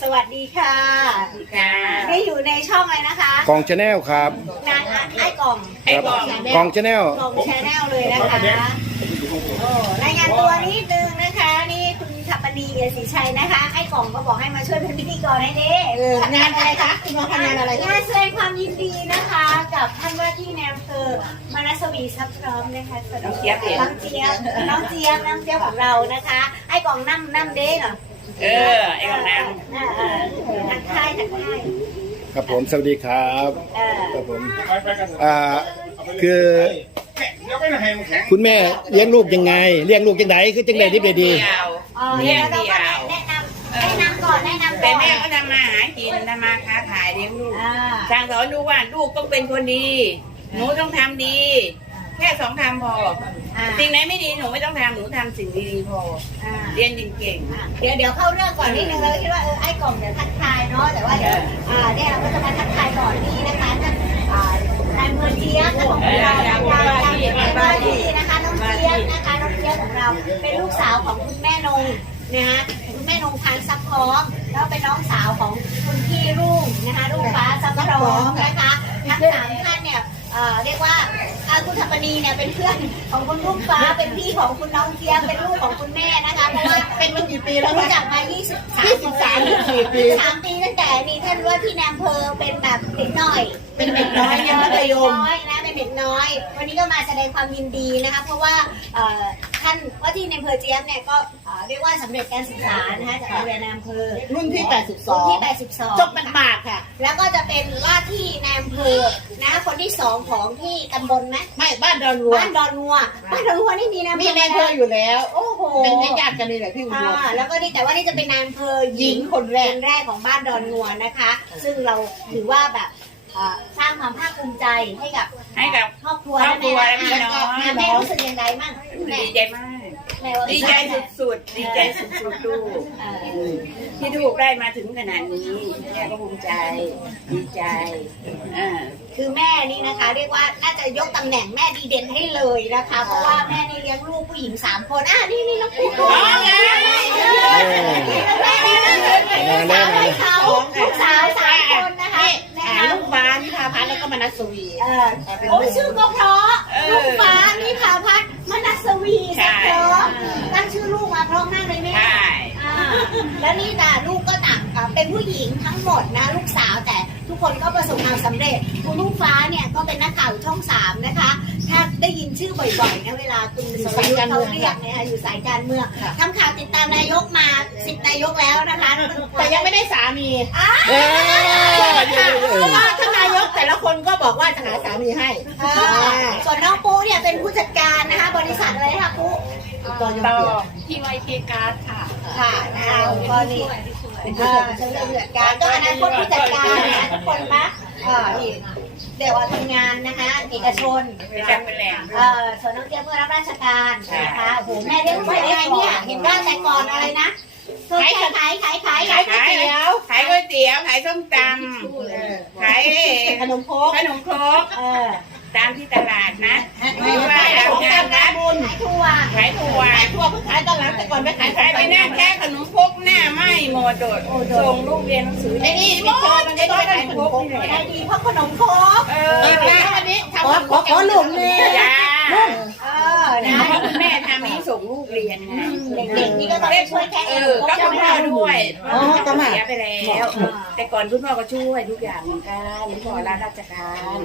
สวัสดีค่ะค่ะนี่อยู่ในช่องอะไรนะคะกองชาแนลครับนางไอ้กล่องไอ้กล่องกองชาแนลกล่องชแนลเลยนะคะโอ้รายงานตัวนิดนึงนะคะ นี่คุณทัปปณีเอียศรีชัยนะคะ ไอ้กล่องก็บอกให้มาช่วยเป็นพิธีกรให้เด้เอองานอะไรคะคุณมาทำงานอะไรคะงานแสดงความยินดีนะคะ กับท่านว่าที่แนมเภอมานัสวีซับพร้อมนะคะสวัสดีน้องเจี๊ยบเองน้องเจี๊ยบน้องเจี๊ยบน้องเจี๊ยบของเรานะคะ ไอ้กล่องนั่งนั่งเด้เหรอ เออไอ้ของนางทักทายทักทายครับผมสวัสดีครับครับผมอ่าคือคุณแม่เลี้ยงลูกยังไงเลี้ยงลูกยังไงคือจังไดดีเดีดีเดียวเดียวเราแนะนำแนะนำก่อนแนะนำแต่แม่ก็ทำมาหากินทำมาค้าขายเลี้ยงลูกอ่าสั่งสอนดูว่าลูกต้องเป็นคนดีหนูต้องทำดี ค่สองคำพออ่าสิ่งไหนไม่ดีหนูไม่ต้องทำหนูทำสิ่งดีๆพอ อ่าเรียนเก่งอะเดี๋ยวเดี๋ยวเข้าเรื่องก่อนนิดนึงเราคิดว่าเออไอ้กล่องเดี๋ยวทักทายเนาะแต่ว่าเดี๋ยวอ่าเนี่ยเราก็จะมาทักทายก่อนนี่นะคะท่านอ่านายเมืองเจี๊ยบนะคะของเรานายว่าที่นะคะน้องเจี๊ยบนะคะน้องเจี๊ยบของเราเป็นลูกสาวของคุณแม่นงนะคะคุณแม่นงทานซับพร้อมแล้วเป็นน้องสาวของคุณพี่รุ่งนะคะรุ่งฟ้าซับพร้อมนะคะทั้งสามท่านเนี่ยเอ่อเรียกว่า อ่าคุณทัปปณีเนี่ยเป็นเพื่อนของคุณรุ่งฟ้าเป็นพี่ของคุณน้องเจี๊ยบเป็นลูกของคุณแม่นะคะเพราะว่าเป็นมากี่ปีแล้วรู้คะจักมา 23 23 24 ปีสามปีตั้งแต่มีท่านว่าที่นายอำเภอเป็นแบบเด็กน้อย เป็นเด็กน้อยยังมัธยมน้อยนะเป็นเด็กน้อย วันนี้ก็มาแสดงความยินดีนะคะ เพราะว่าเอ่อท่านว่าที่ในายอำเภอเจี๊ยบเนี่ยก็เอ่อเรียกว่าสำเร็จการศึกษานะคะจากโรงเรียนในายอำเภอรุ่นที่ รุ่นที่ 82 82 จบเป็นบาทค่ะ แล้วก็จะเป็นว่าที่นายอำเภอนะคนที่สองของที่ตำบลไหมไม่บ้านดอนรัวบ้านดอนงัวบ้านดอนงัวนี่มีนายอำมีเภอในอำเภออยู่แล้ว โอ้โหเป็นญาติๆกันนี่แหละพี่อุดอ่ามแล้วก็นี่แต่ว่านี่จะเป็นนายอำเภอหหญิญิงงคนแรกแรกของบ้านดอนงัวนะคะ ซึ่งเราถือว่าแบบเอ่อสร้างความภาคภูมิใจให้กับให้กับครอบครัวครอบครัวและและพี่น้อง แม่แม่รู้สึกยังไงบ้างๆแม่ ดีใจมากแม่ว่า ดีใจสุดๆ ดีใจสุดๆลูกเออที่ลูกได้มาถึงขนาดนี้แม่ก็ภูมิใจ ดีใจอ่า คือแม่นี่นะคะ เรียกว่าน่าจะยกตำแหน่งแม่ดีเด่นให้เลยนะคะ เพราะว่าแม่นี่เลี้ยงลูกผู้หญิงสามคนอะนี่นี่น้องปุ๊กอ๋อไงแม่นี่นะลูกสาวให้เขาลูกสาวสามคนนะคะแนะอ่านำลูกฟ้านิพาพัฒน์แล้วก็มนัสวีเออโอ้ชื่อก็เพราะลูกฟ้านี่พาพัฒน์มนัสวีสักเพราะตั้งชื่อลูกมาเพราะมากเลยแม่ ใช่ อ่า แล้วนี่นะลูกก็ต่างอ่าเป็นผู้หญิงทั้งหมดนะลูกสาวแต่ทุกคนก็ประสบความสำเร็จคุณลูกฟ้าเนี่ยก็เป็นนักข่าวอยู่ช่องสามนะคะ ถ้าได้ยินชื่อบ่อยๆนะเวลาคุณสรยุทธ์เขาเรียกเนี่ยค่ะอยู่สายการเมืองทำข่าวติดตามนายกมาสิบนายกแล้วนะคะ แต่ยังไม่ได้สามีอ้าวเออเพราะว่าท่านนายกแต่ละคนก็บอกว่าจะหาสามีให้อ่าส่วนน้องปูเนี่ยเป็นผู้จัดการนะคะ บริษัทอะไรนะคะปูต่อยงต่อเกียรติที่ไวเคการ์ดค่ะ ค่ะนะคะก็นี่เป็นผู้จัดการก็อนาคตผู้จัดการนะทุกคนนะเออนี่เดี๋ยวว่าทำงานนะคะเอกชนเป็นแรงเป็นแรงเอ่อส่วนน้องเจี๊ยเพื่อรับราชการนะคะโอ้โหแม่เลี้ยงลูกยังไงเนี่ยเห็นว่าแต่ก่อนอะไรนะขายขายขายขายขายขายก๋วยเตี๋ยวขายก๋วยเตี๋ยวขายส้มตำขายขนมโคกขนมครกเออ ตามที่ตลาดนะไม่ไม่ว่าว่าทำของงาตานมรัร้านฐบุญขายถั่วขายถั่วขายทั่วเพิ่งขายตอนหลังแต่ก่อนไม่ขายขายไปหน้าแค่ขนมครกหน้าไหม้หมดโดดส่งลูกเรียนหนังสือไอ้นี่หมไม่เจอดมันได้ก็ด้วยได้ขายขคนรมกโคกนี่แหละได้ดีเพราะขนมโคกเอเอออนะวันนี้ทำขอขอหลุมเลยจ้า เออเพนะราะคุณแม่ทำให้ส่งลูกเรียนนะเด็กๆนี่ก็ต้องไปช่วยแค่เอเออวก็คุณพ่อด้วยอ๋อตำหนักเสียไปแล้ว แต่ก่อนคุณพ่อก็ช่วยทุกอย่างเหมือนกันคุณพ่อรับราชการ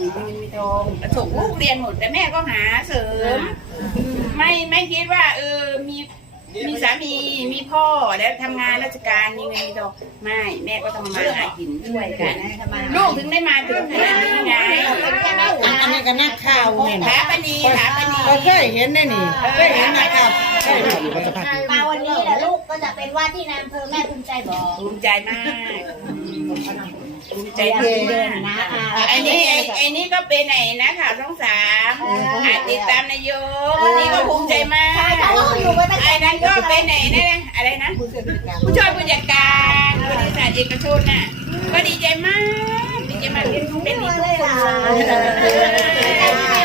มีเงินมีทองส่งลูกเรียนหมดแต่แม่ก็หาเสริม ไม่ไม่คิดว่า เออมี มีสามีมีพ่อแล้วทำงานราชการมีเงินมีทองไม่แม่ก็ทำมาหากินช่วยกันลูกถึงได้มาถึงขนาดนี้ไงอันนี้ก็นักข่าวเนี่ยหาปณีหาปณีเราเคยเห็นได้นี่เคยเห็นนะครับมาวันนี้แหละลูกก็จะเป็นว่าที่นายอำเภอแม่ภูมิใจบอกภูมิใจมาก ภูมิใจใจมากเดินนะอ่าไอ้นี่ไอ้ไอ้นี่ก็เป็นไหนนะข่าวช่องสามอ่านติดตามนายกอันนี้ก็ภูมิใจมากใช่เพราะว่าเขาอยู่มาตั้งแต่ไอ้นั้นก็เป็นไหนนะอะไรนะผู้ช่วยผู้จัดการบริษัทเอกชนน่ะก็ดีใจมากดีใจมากเป็นเป็นดีทุกคนเลย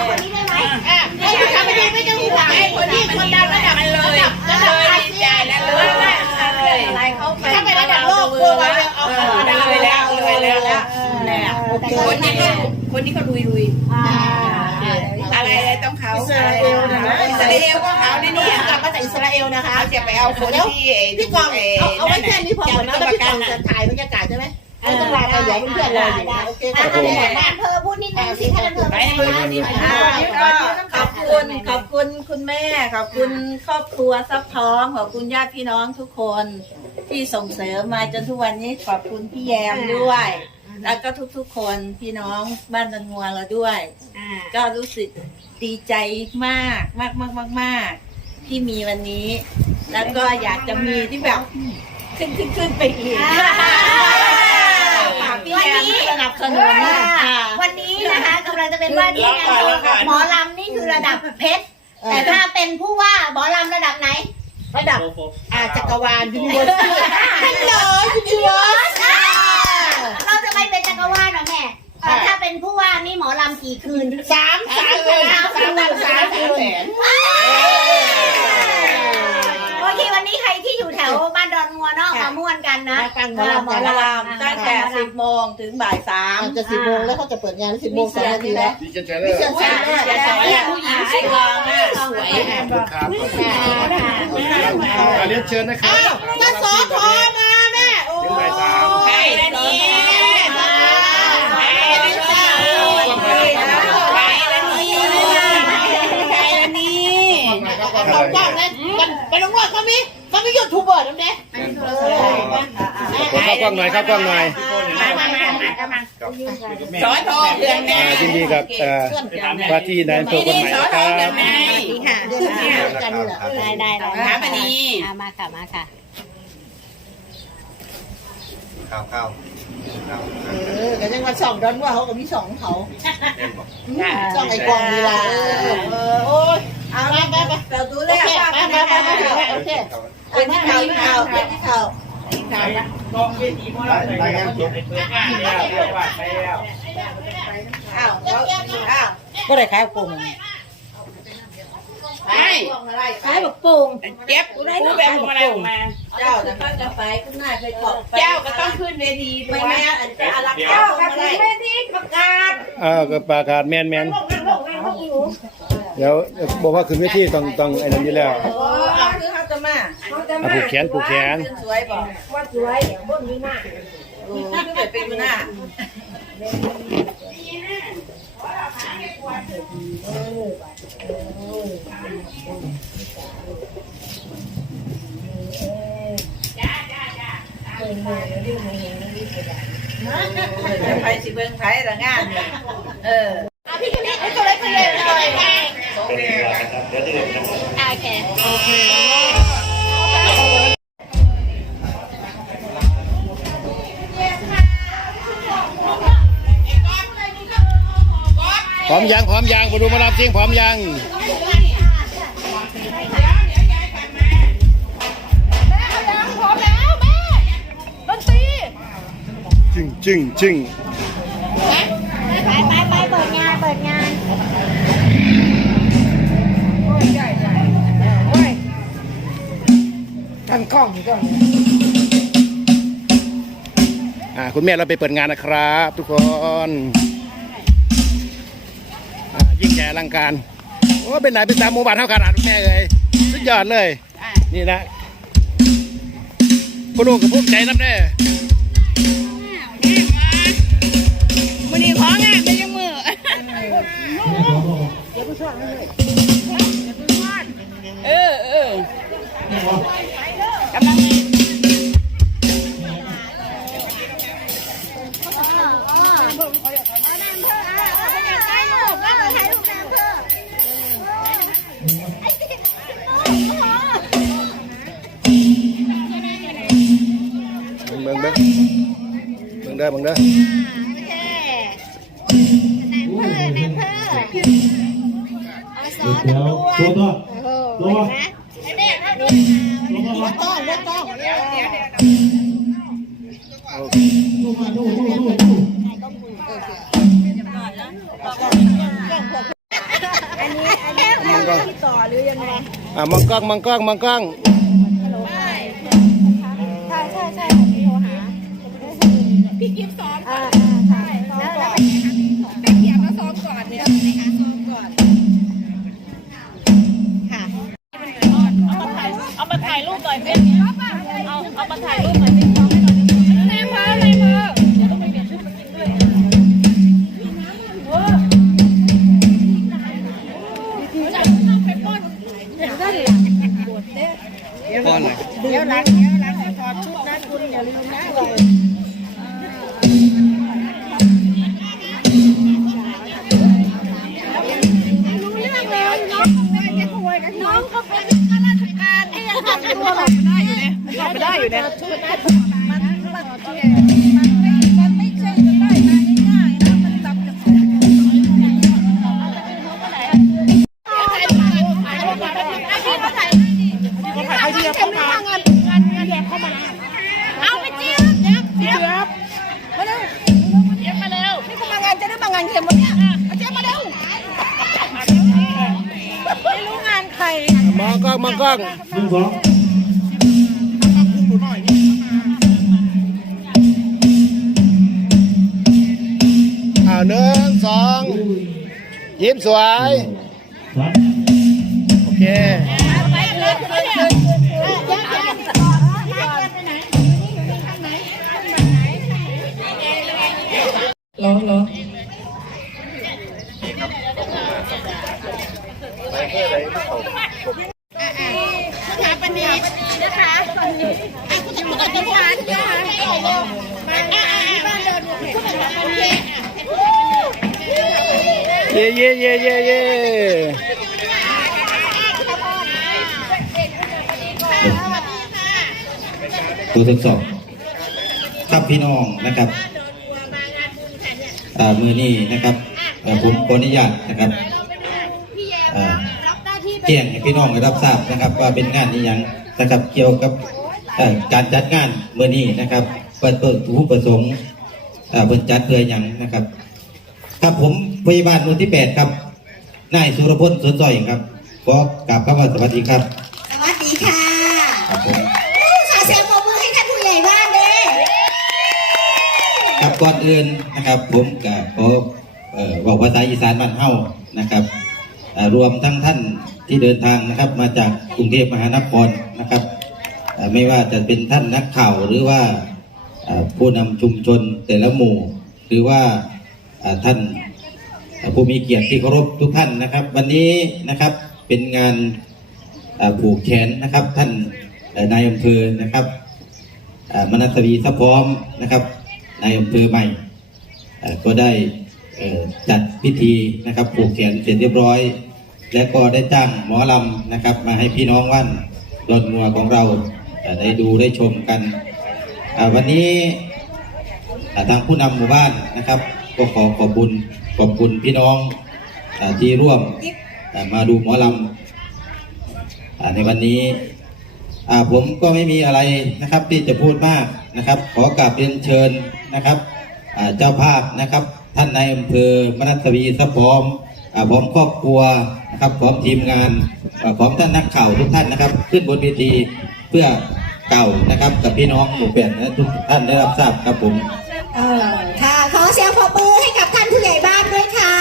คนนี้ได้ไหมอะไม่ทำไม่ได้ไม่ต้องห่วงไอ้คนที่คนดังระดับมันเลยเลยดีใจแล้วเลยเลยอะไรเขาไปถ้าไประดับโลกแต่ คก็นนี้ก็คนนี้ก็ลุยลุยอ่าอะไรอะไรต้องเขาอิสราเอลนะนะอิสราเอลก็เขาในนี่นี่กลับมาจากอิสราเอลนะคะเขาจะไปเอาคนที่พี่กองเอาเอาไว้แค่นี้พอก่อนนะแล้วพี่กองจะถ่ายบรรยากาศใช่ไหมไม่ต้องลาไปเดี๋ยวเพื่อนๆรออยู่นะโอเคอ่าค่ะเดี๋ยวอำเภอพูดนิดนึงสิท่านอำเภอไปเป็นให้ยังคนไงนี้บ้างไปก็ขอบคุณขอบคุณคุณแม่ ขอบคุณครอบครัวซับท้องขอบคุณญาติพี่น้องทุกคนที่ส่งเสริมมาจนทุกวันนี้ขอบคุณพี่แยมด้วย แล้วก็ทุกๆคนพี่น้องบ้านดันงัวเราด้วย อ่าก็รู้สึกดีใจมากมากมากมากมากที่มีวันนี้ แล้วก็อยากจะมีที่แบบขึ้นขึ้นขึ้นไปอีกฝากพี่แยมสนับสนุนค่ะ วันนี้นะคะกำลังจะเป็นว่าที่งานโชว์หมอลำนี่คือระดับเพชร แต่ถ้าเป็นผู้ว่าหมอลำระดับไหน ระดับอาจักรวาลยูนิเวอร์ซิตี้ฮัลโหลยูนิเวอร์ส เราจะไม่เป็นจั กรวาลหรอแม่เอ่อถ้าเป็นผู้ว่านี่หมอลำกี่คืนสามสามคืนสามวันสามคืน โอเควันนี้ใครที่อยู่แถวบ้านดอนงัวเนาะมาม่วนกันนะมาฟังหมอลำหมอลำตั้งแต่สิบโมงถึงบ่ายสามอาจจะสิบโมงแล้วเขาจะเปิดงานสิบโมงสองนาทีแล้วดีเจนเชลเลอพี่ร์เชิญชาจะสอนผู้หญิงสวยสวยครับอ่าเรียนเชิญนะครับมาสอทอมา นไปลงว่าเขามีเขามียูทูบเบอร์นั่นเองผมเข้ากล้องหน่อยเข้ากล้องหน่อยมามามามามาสอนทองเดือนแน่อ่ายินดีกับเอ่อว่าที่นายอำเภอคนใหม่สอนนะคทอรังเดือบนแน่ค่ะเดี๋ยวนี้กันนี่แหละได้ได้ได้ถามอันนี้อะมาค่ะมาค่ะ ข้าวข้าวข้าวเออแต่ยังมาส่องดอนว่าเขาก็มีสองเขาจ้ะส่องไอ้กวางมีลาเออโอ้ย เอาไปไปไปเราดูโอแลเคว่าไปไปไปไปโอเคเป็นที่เขาที่เขาเป็นที่เขารายงานจบอ้าวอ้าวก็ได้ขายกุ้งใช่ขายบักปูงเจ็บผู้แบบอะไรออกมา เจ้าจะตั้งกาแฟขึ้นหน้าไปเกาะเจ้าก็ต้องขึ้นเวทีด้ไม่วยแม่อันจะอารักเจ้าเจ้าก็ก็ขึ้ไม่นได้เวทีประกาศอ้าวก็ประกาศแมนแมน เดี๋ยวบอกว่าขึ้นเวทีต้องต้องไอ้นั่นอยู่แล้วโอ้คือเขาจะมาอะผูกแขนผูกแขนสวยบอกว่าสวยเดี๋ยวบนนี้หน้าโอ้คือแบบเป็นหน้าไผสิเบิ่งไผละงานนี่เออ พี่คนนี้ไอ้ตัวเล็กคนเล็กเลย โอเค โอเคพร้อมยังพร้อมยังมาดูมารับจริงพร้อมยังจึงจึงจึง อ่าคุณแม่เราไปเปิดงานนะครับ ทุกคนอ่ายิ่งใหญ่อลังการโอ้เป็นไหนเป็นตามหมู่บ้านเท่ากันอะคุณแม่เลยสุดยอดเลย นี่นะคุณลูกกับพวกใจน้ำแน่มือนี้ของงานไม่ยังมือเออเออ กำลังเบิ่งเบิ่งเบิ่งเมาดูดูดูดูมองกล้องต่อหรือยังไงอ่ามองกล้องมองกล้องมองกล้องใช่ใช่ใช่โทรหาพี่กิฟต์สอนอ่าใช่แล้วแล้วไปเขียนมาซ้อมก่อนเนี่ยนะคะซ้อมก่อนค่ะเอามาถ่ายรูปหน่อยเป็น หลังเนี้ยหลังจะถอดชุดนะคุณอย่าลืมนะเลยน้องเขาเป็นข้าราชการที่ยังทำตัวแบบได้อยู่เนี่ยไม่ได้อยู่เนี่ย องกล้องมองกล้องหนึ่งสองอ้าวหนึ่งสองยิ้มสวยสามโอเคสถาปนิกนะคะอะคุณจะมาดิฉันนะคะอะอะบ้านเดินคุณสถาปนิก เย่เย่เย่เย่เย่ ตัวทดสอบครับพี่น้องนะครับมือนี้นะครับผมขออนุญาตนะครับอ่าแจ้งให้พี่น้องได้รับทราบนะครับ ว่าเป็นงานนี้ยังนะครับเกี่ยวกับการจัดงานมือนี้นะครับเปิดเปิดผู้ประสงค์เปิดจัดเพื่ออย่างนะครับ ครับผมพยาบาลมู่ที่แปดครับนายสุรพลสวนซอยครับขอกราบคำว่าสวัสดีครับ ก่อนอื่นนะครับ ผมกับขอบอกภาษาอีสานบ้านเฮานะครับรวมทั้งท่านที่เดินทางนะครับมาจากกรุงเทพมหานครนะครับไม่ว่าจะเป็นท่านนักข่าวหรือว่าผู้นำชุมชนแต่ละหมู่ หรือว่าท่านผู้มีเกียรติที่เคารพทุกท่านนะครับ วันนี้นะครับเป็นงานผูกแขนนะครับ ท่านนายอำเภอนะครับมนัสวีสะพร้อมนะครับ ในอำเภอใหม่ก็ได้จัดพิธีนะครับผูกแขนเสร็จเรียบร้อย และก็ได้จ้างหมอลำนะครับ มาให้พี่น้องว่านดอนมัวของเราได้ดูได้ชมกันวันนี้ทางผู้นำหมู่บ้านนะครับ ก็ขอขอบคุณขอบคุณพี่น้องที่ร่วมมาดูหมอลำในวันนี้ผมก็ไม่มีอะไรนะครับที่จะพูดมาก นะครับ ขอกราบเรียนเชิญนะครับเจ้าภาพนะครับ ท่านนายอำเภอมนัสวีสะพร้อมพร้อมครอบครัวนะครับพร้อมทีมงานพร้อมท่านนักข่าวทุกท่านนะครับ ขึ้นบนเวทีเพื่อเก่านะครับ กับพี่น้องหมู่แปดและทุกท่านได้รับทราบครับผมค่ะขอเสียงปรบมือให้กับท่านผู้ใหญ่บ้านด้วยค่ะ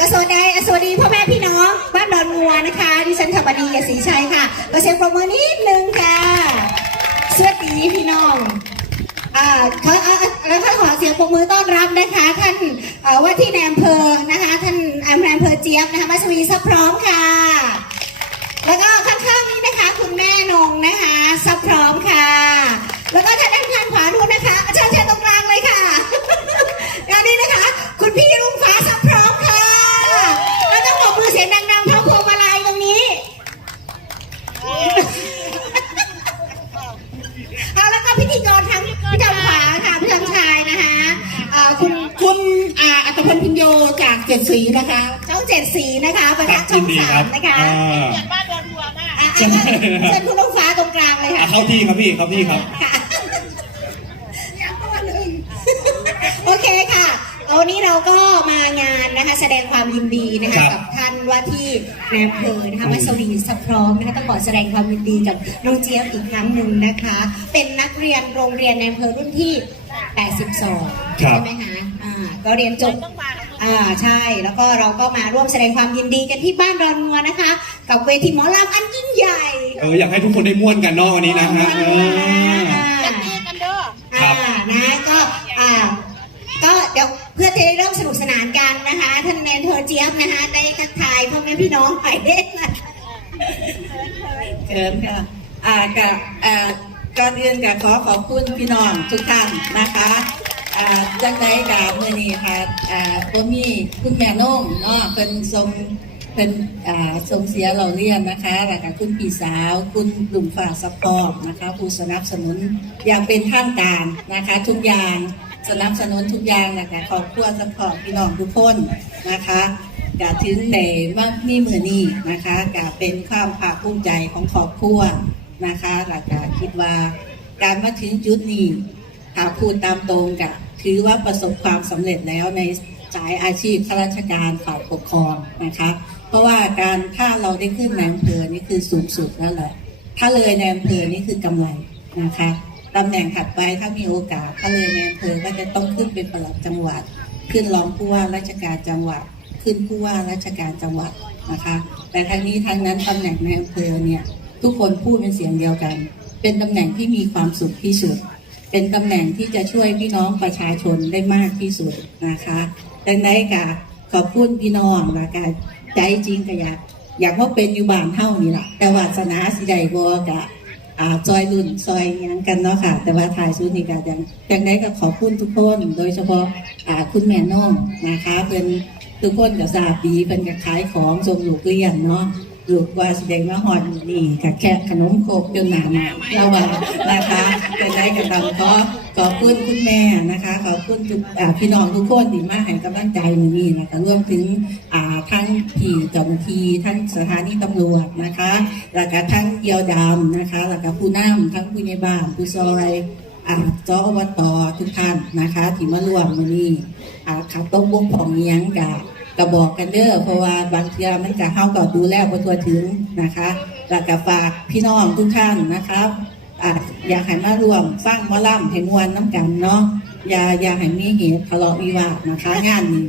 กสวัสดีสวัสดีพ่อแม่พี่น้องบ้านดอนงัวนะคะดิฉันธรรมดียศรีชัยค่ะขอเสียงปรบมือนิดนึงค่ะ สวัสดีพี่น้องอ่าขออ่าแล้วก็ขอเสียงปรบมือต้อนรับนะคะ ท่านว่าที่ในอำเภอนะคะ ท่านอำเภอเภอเจี๊ยบนะคะมัสวีซับพร้อมค่ะ แล้วก็ข้างๆนี้นะคะ คุณแม่นงนะคะซับพร้อมค่ะ แล้วก็ท่านด้านข้างขวานู้นนะคะเชิญเชิญตรงกลางเลยค่ะงานนี้นะคะ คุณพี่รุ่งฟ้าซับพร้อมค่ะแล้วต้องบอกมือเสียงดังๆเท่าพวงมาลัยตรงนี้ เอาแล้วก็พิธีกรทั้งพี่จำขวาค่ะพี่จำชายนะคะอ่าคุณคุณอ่าอัตพลพิญ โยจากเจ็ดสีนะคะ ช่องเจ็ดสีนะคะประทับช่องสามนะคะอ่าอ่าเชิญคุณลูกฟ้าตรงกลางเลยค่ะเข้าที่ครับพี่เข้าที่ครับ ค่ะยังตัวหนึ่งโอเคค่ะวันนี้เราก็มางานนะคะ แสดงความยินดีนะคะครับกับท่านว่าที่นายอำเภอนะคะมัสวีสัพร้อมนะคะต้องขอแสดงความยินดีกับน้องเจี๊ยบอีกครั้งหนึ่งนะคะ เป็นนักเรียนโรงเรียนในอำเภอรุ่นที่ 82 ครับ ใช่ไหมคะอ่าก็เรียนจบอ่า ใช่ แล้วก็เราก็มาร่วมแสดงความยินดีกันที่บ้านดอนงัวนะคะ กับเวทีหมอลำอันยิ่งใหญ่เอออยากให้ทุกคนได้ม่วนกันเนาะวันนี้นะฮะเออครับ อ่านะก็อ่าก็เดี๋ยวเพื่อจะได้เริ่มสนุกสนานกันนะคะ ท่านแมนเทอร์เจี๊ยบนะคะได้ทักทายพ่อแม่พี่น้องไปเด็กนะเกินค่ะอ่ากับอ่าก่อนอื่นกับขอขอบคุณพี่น้องทุกท่านนะคะ อ่าจังไดกับมือนี้ค่ะอ่าผมมีคุณแม่น้องเนาะเป็นทรงเป็นอ่าทรงเสียเราเรียนนะคะแล้วก็คุณพี่สาว คุณลุงฝ่าสปอร์ตนะคะ ผู้สนับสนุนอย่างเป็นทางการนะคะ ทุกอย่างสนับสนุนทุกอย่างนะคะขอบคุณสปอร์ตพี่น้องทุกคนนะคะกะถึงในว่ามีมือนี้นะคะกะเป็นความภาคภูมิใจของครอบครัวนะคะแล้วก็คิดว่าการมาถึงจุดนี้หาพูดตามตรงกับ ถือว่าประสบความสำเร็จแล้วในสายอาชีพข้าราชการฝ่ายปกครองนะคะ เพราะว่าการถ้าเราได้ขึ้นในอำเภอนี่คือสูงสุดแล้วแหละถ้าเลยในอำเภอนี่คือกำไรนะคะตำแหน่งถัดไปถ้ามีโอกาส ถ้าเลยในอำเภอก็จะต้องขึ้นเป็นปลัดจังหวัด ขึ้นรองผู้ว่าราชการจังหวัด ขึ้นผู้ว่าราชการจังหวัดนะคะ แต่ทั้งนี้ทั้งนั้นตำแหน่งในอำเภอเนี่ยทุกคนพูดเป็นเสียงเดียวกัน เป็นตำแหน่งที่มีความสุขที่สุด เป็นตำแหน่งที่จะช่วยพี่น้องประชาชนได้มากที่สุดนะคะดังนั้นกะขอบคุณพี่น้องและกะใจจริงก็อยากอยากว่าเป็นอยู่บ้านเท่านี่แหละแต่วาสนาสิใดบ่กะอาซอยรุ่นซอยยังกันเนาะค่ะ แต่ว่าถ่ายชุดนี้ก็ยังดังนั้นก็ขอบคุณทุกคน โดยเฉพาะอ่าคุณแม่น้องนะคะเป็นทุกคนก็ทราบดีเป็นก็ขายของส่งลูกเรียนเนาะ ลูกว่าแสดงมาหอดนี่กับแค่ขนมโคกจนหนาหนาเราว่านะคะจะได้กับเราก็ขอบคุณคุณแม่นะคะ ขอบคุณทุกพี่น้องทุกคนที่มาให้กำลังใจมือนี้นะคะรวมถึงอ่าทั้งพี่เจ้าหน้าที่ทั้งสถานีตำรวจนะคะแล้วก็ทั้งเยียวดำนะคะแล้วก็ผู้นำทั้งผู้ใหญ่บ้านผู้ซอยอาจ้าอบตทุกท่านนะคะ ที่มาร่วมมือนี้อ่ขับต้องบกของเลี้ยงกับ ก็บอกกันเด้อเพราะว่าบางเทีมันก็เฮาก็ดูแลบ่ทั่วถึงนะคะแล้วก็ฝากพี่น้องทุกท่านนะครับอะยากให้มาร่วมฟังมอล่ำให้มวนน้ำกันเนาะอย่าอย่าให้มีเหตุทะเลาะวิวาทนะคะงานนี้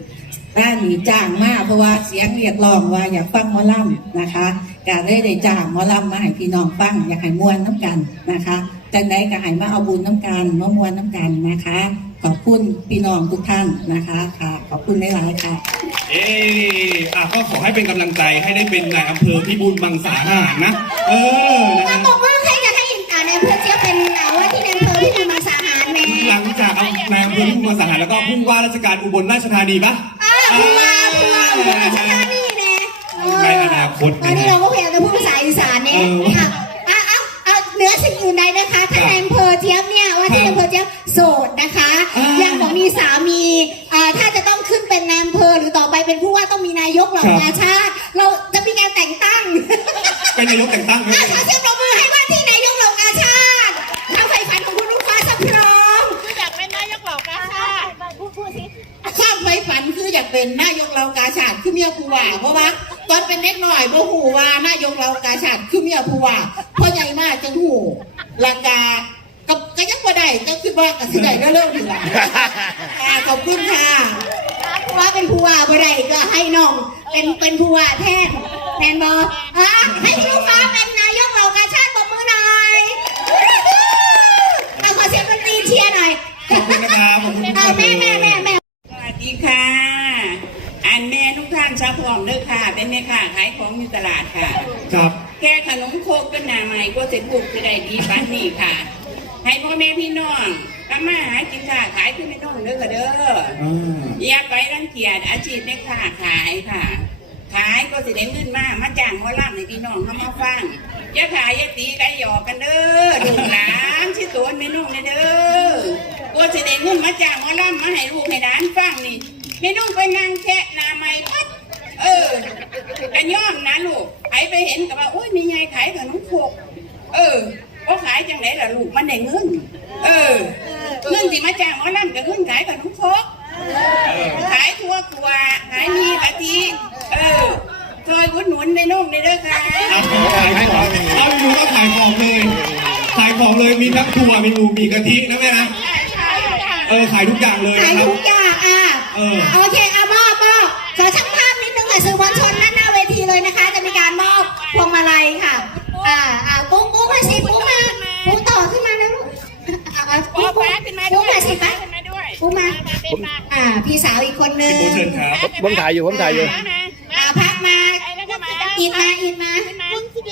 ด้านนี้จ้างมากเพราะว่าเสียงเรียกร้องว่าอยากฟังมอล่ำนะคะก็เลยได้จ้างมอล่ำมาให้พี่น้องฟังอยากให้มวนน้ำกันนะคะจังใดก็ให้มาเอาบุญน้ำกันมามวนน้ำกันนะคะ ขอบคุณพี่น้องทุกท่านนะคะค่ะ ขอบคุณหลายๆค่ะ เอออะก็ขอให้เป็นกำลังใจให้ได้เป็นนายอำเภอพิบูลมังสาหารนะ เออนะก็ฮะบอกว่าให้จะให้อ่าในอำเภอเจี๊ยบเป็นอ่าว่าที่ในอำเภอที่มีมาสาหารแม่หลังจากเอานายอำเภอพิบูลมังสาหารแล้วก็ผู้ว่าราชการอุบลราชธานีปะอ่าผู้ว่าผู้ว่าผู้ว่าราชการนี่แน่เออในอนาคตตอนนี้เราก็พยายามจะพูดภาษาอีสานเนี่ยเออค่ะอะอะอะเหนือสิ่งอื่นใดนะคะท่านในอำเภอเจี๊ยบเนี่ย ว่าที่ในอำเภอเจี๊ยบโสดนะคะอ่ายัยังบอกมีสามีอ่าถ้าจะต้องขึ้นเป็นนายอำเภอหรือต่อไปเป็นผู้ว่าต้องมีนายกเหล่าครับนาชาติ เราจะมีการแต่งตั้งเป็นนายกแต่งตั้งไหมอะขอเสียงปรบมือให้ว่าที่นายกเหล่ากาชาติทางไฟฝันของคุณลูกฟ้าสัพพร้อมข้ามไฟฝันคืออยากเป็นนายกเรากาชาติคือเมียผู้ว่าเพราะว่าตอนเป็นเด็กหน่อยบ่หูว่านายกเรากาชาติคือเมียผู้ว่าพ่อใหญ่มากจังหูหลักกา ก็ก็ยังบ่ได้ก็คือว่าก็สิได้เร็วๆนี่ล่ะอ่าขอบคุณค่ะว่าเป็นผู้ว่าบ่ได้ก็ให้น้องเป็นเป็นผู้ว่าแทนแทนบออะให้คุณลูกฟ้าเป็นนายกเหล่ากาชาติปรบมือหน่อยเอาขอเสียงดนตรีเชียร์หน่อยขอบคุณนะครับขอบคุณทุกเอาท่านแม่แม่แม่แม่สวัสดีค่ะอันแม่ทุกท่านชาวพร้อมเด้อค่ะ เป็นแม่ค้าขายของอยู่ตลาดค่ะ ครับ แค่ขนมโคกเป็นหนาใหม่ก็เสร็จบุกคือได้ดีปันนี่ค่ะ ให้พ่อแม่พี่น้องทำมาหากินค่ะขายขึ้นไม่ต้องเด้อค่ะเด้ออ่าอย่าไปรังเกียจอาชีพแม่ค้าขายค่ะ ขายก็สิได้เงินมามาจ้างหมอลำให้พี่น้องเขามาฟังอย่าขายอย่าตีกันหยอกกันเด้อลูกหลานที่ตัวแม่นุ่งเด้อก็สิได้เงินมาจ้างหมอลำมาให้ลูกให้หลานฟังนี่แม่นุ่งไปนั่งแค่หนาไม้พัดเออกันย่อมนะลูกไผไปเห็นกับว่า ได้เงิน เออ เงินที่มาจ้างหมอลำกับเงินขายขนมโคกขายทั่วกลัวขายมีกะทิเออซอยอุดหนุนในนุ่มในเด้อค่ะเอาขายของเอาอยู่ก็ขายของเลยขายของเลยมีทั้งถั่วมีหมูมีกะทินะแม่นะใช่ใช่เอเออขายทุกอย่างเลยขายนะครับายอยู่ผมถ่ายอยู่อ่าพักมาไอ้นั่นก็มาอินมาอินมา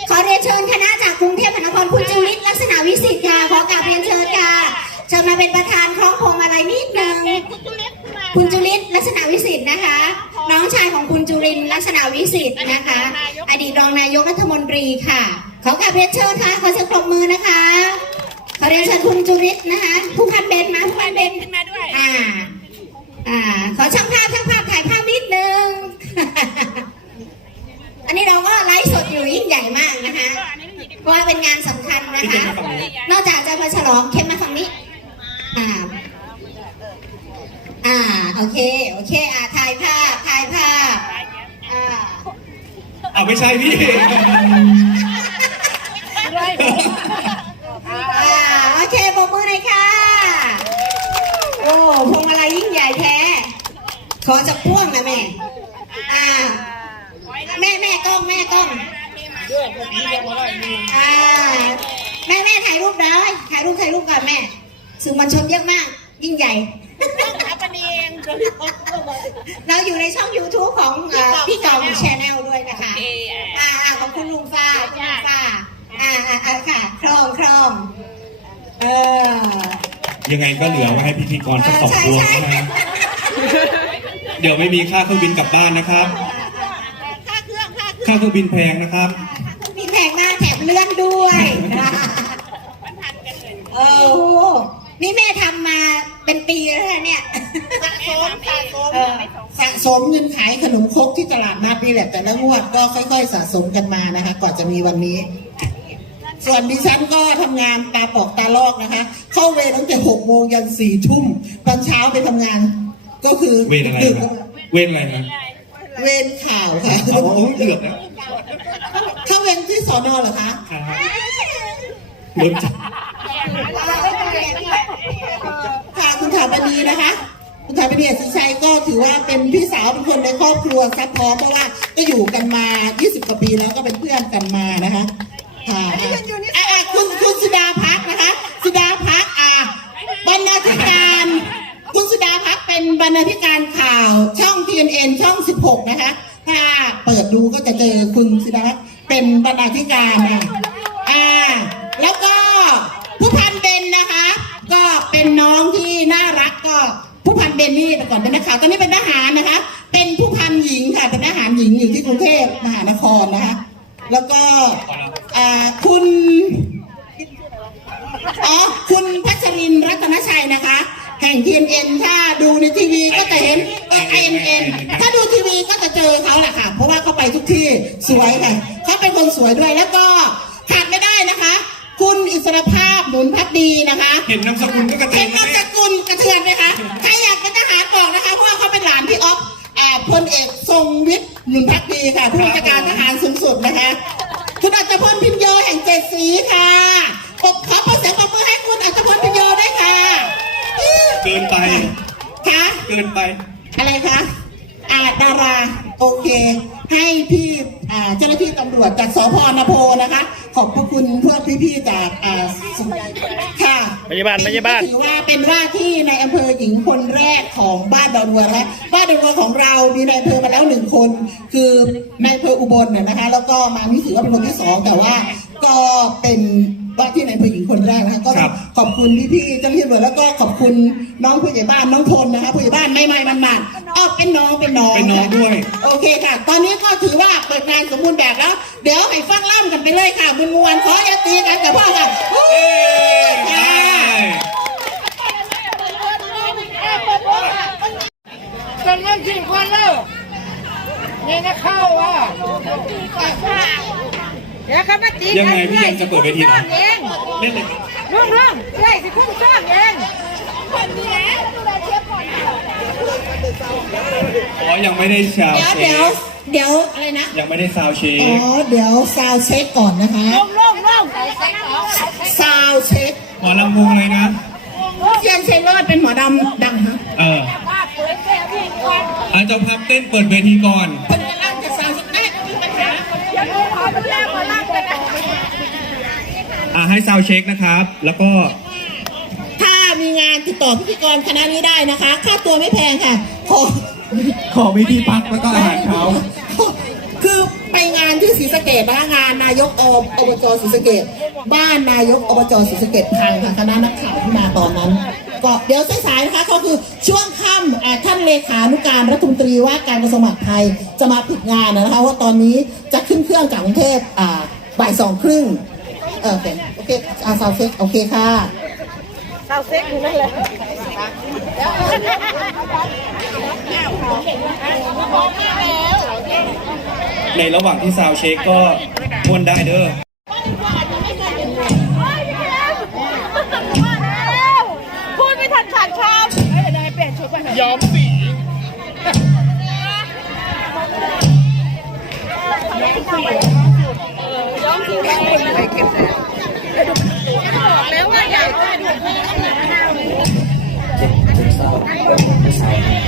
ขอเรียนเชิญคณะจากกรุงเทพมหานครคุณจุลิศลักษณะวิสิทธิ์ค่ะขอกราบเรียนเชิญค่ะเชิญมาเป็นประธานคล้องพวงมาลัยนิดนึงคุณจุลิศลักษณะวิสิทธิ์นะคะ น้องชายของคุณจุรินทร์ลักษณะวิสิทธิ์นะคะ อดีตรองนายกรัฐมนตรีค่ะขอกราบเรียนเชิญค่ะขอเสียงปรบมือนะคะขอเรียนเชิญคุณจุลิศนะคะผู้พันเบนมาผู้พันเบนขึ้นมาด้วยอ่าอ่าขอช่างภาพช่างภาพถ่ายภาพนิดนึง อันนี้เรา ก็ไลฟ์สดอยู่ยิ่งใหญ่มากนะคะเพราะว่าเป็นงานสำคัญนะคะ นอกจากจะมาฉลองเข้มมาฝั่งนี้ อ่า อ่า โอเค โอเค อ่าถ่ายภาพถ่ายภาพ อ่าเอาไม่ใช่พี่อ่าโอเคปรบมือหน่อยค่ะ โอ้พวงมาลัยยิ่งใหญ่แท้ ขอจะพ่วงนะแม่ อ่า แม่แม่กล้องแม่กล้องอ่าแม่แม่ถ่ายรูปเลยถ่ายรูปถ่ายรูปก่อนแม่สื่อมวลชนเยอะมาก ยิ่งใหญ่เราอยู่ในช่อง YouTube ของเอ่อพี่กองชแนลด้วยนะคะอ่าอ่าของคุณลุงฟ้าคุณลุงฟ้าอ่าอ่าอ่าค่ะคล่องคล่องเออยังไงก็เหลือไว้ให้พิธีกรสักสองใช่ดวงใช่นะฮะเดี๋ยวไม่มีค่าเครื่องบินกลับบ้านนะครับ ค่าเครื่องบินแพงนะครับ มีแพงมากแถมเลื่อนด้วยโอ้โหนี่แม่ทำมาเป็นปีแล้วนะเนี่ย สะสมสะสมเออสะสมเงินขายขนมครกที่ตลาดนัดนี่แหละ แต่ละงวดก็ค่อย ๆ สะสมกันมานะคะ ก่อนจะมีวันนี้ ส่วนดิฉันก็ทำงานตาปอกตาลอกนะคะ เข้าเวรตั้งแต่หกโมงยันสี่ทุ่มตอนเช้าไปทำงาน ก็คือเวรอะไรดึกนะเว้นอะไรนะ เวรข่าวค่ะเอาโอ้ยเดือดนะเข้าเวรที่สอนอเหรอคะครับรถจักรค่ะคุณถาปณีนะคะ คุณถาปณีอสิชัยก็ถือว่าเป็นพี่สาวเป็นคนในครอบครัวซับพร้อมเพราะว่าก็อยู่กันมา 20 กว่าปีแล้วก็เป็นเพื่อนกันมานะคะค่ะอะอะคุณคุณสุดาพักนะคะ สุดาพักอะบรรณาธิการ คุณสุดาพักเป็นบรรณาธิการข่าวช่อง TNN ช่อง 16 นะคะ ถ้าเปิดดูก็จะเจอคุณสุดาพักเป็นบรรณาธิการอะอ่า แล้วก็ผู้พันเบนนะคะ ก็เป็นน้องที่น่ารักก็ผู้พันเบนนี่แต่ก่อนเป็นนักข่าวตอนนี้เป็นทหารนะคะ เป็นผู้พันหญิงค่ะเป็นทหารหญิงอยู่ที่กรุงเทพมหานครนะคะ แล้วก็อ่าคุณ อ๋อ คุณพัชรินทร์รัตนชัยนะคะ แห่ง TNN ถ้า เจ้าหน้าที่ตำรวจจากสพนโพนะคะ ขอบพระคุณพวกพี่ๆจากอ่าค่ะพยาบาลพยาบาล ถือว่าเป็นว่าที่ในอำเภอหญิงคนแรกของบ้านดอนวัวและบ้านดอนวัวของเรามีในายอำเภอมาแล้วหนึ่งคน คือในายอำเภออุบลเนี่ยนะคะ แล้วก็มานี่ถือว่าเป็นคนที่สองแต่ว่า ก็เป็นว่าที่ในายอำเภอหญิงคนแรกนะคะก็ครับขอบคุณพี่ๆเจ้าหน้าที่ตำรวจแล้วก็ขอบคุณน้องผู้ใหญ่บ้านน้องพลนะคะผู้ใหญ่บ้านไม่ไม่มันมันๆอ้อเป็นน้องเป็นน้องเป็นน้องด้วย โอเคค่ะ ตอนนี้ก็ถือว่าเปิดงานสมบูรณ์แบบแล้ว เดี๋ยวให้ฟังล่ำกันไปเลยค่ะมุนมวนขออย่าตีกันกับพ่อค่ะฮู้เอ้ยค่ะได้กันเล่นสี่คนแล้วนี่นะเข้าอะ เดี๋ยวเขามาตียังกันไงพี่แอมจะเปิดเวทีเหรอ เองเล่นเลยน้องน้องๆเลยสิคุ้มซ่องเองอ๋อยังไม่ได้ซาวเดี๋ยวเช็เดี๋ยวคเดี๋ยวอะไรนะ ยังไม่ได้ซาวเช็อ๋คอเดี๋ยวซาวเช็คก่อนนะคะน้องน้องน้องซาวเช็คหมอลำวงเลยนะเปลี่ยนใช่เลิศเป็นหมอดำดังฮะเอออาเจ้าภาพเต้นเปิดเวทีก่อนเพิ่นกำลังจะสาวสุดได้มีปัญหา อ่าให้ซาวด์เช็คนะครับ แล้วก็ถ้ามีงานติดต่อพิธีกรคณะนี้ได้นะคะ ค่าตัวไม่แพงค่ะขอขอวิธีพักแล้วก็อาหารเช้าคือไปงานที่ศรีสะเกดนะคะงานนายกอบอบจศรีสะเกดบ้านนายกอบจศรีสะเกดพังค่ะคณะนักข่าวที่มาตอนนั้น ก็เดี๋ยวสายๆนะคะก็คือช่วงค่ำอ่าท่านเลขานุการรัฐมนตรีว่าการกระทรวงมหาดไทยจะมาผิดงานนะคะว่าตอนนี้จะขึ้นเครื่องจากกรุงเทพอ่าบ่ายสองครึ่ง เออโอเคโอเคอาซาวเซ็กโอเคค่ะในระหว่างที่ซาวด์เช็คก็มวนได้เด้อพูดไม่ทันขาดคำยอมสี ที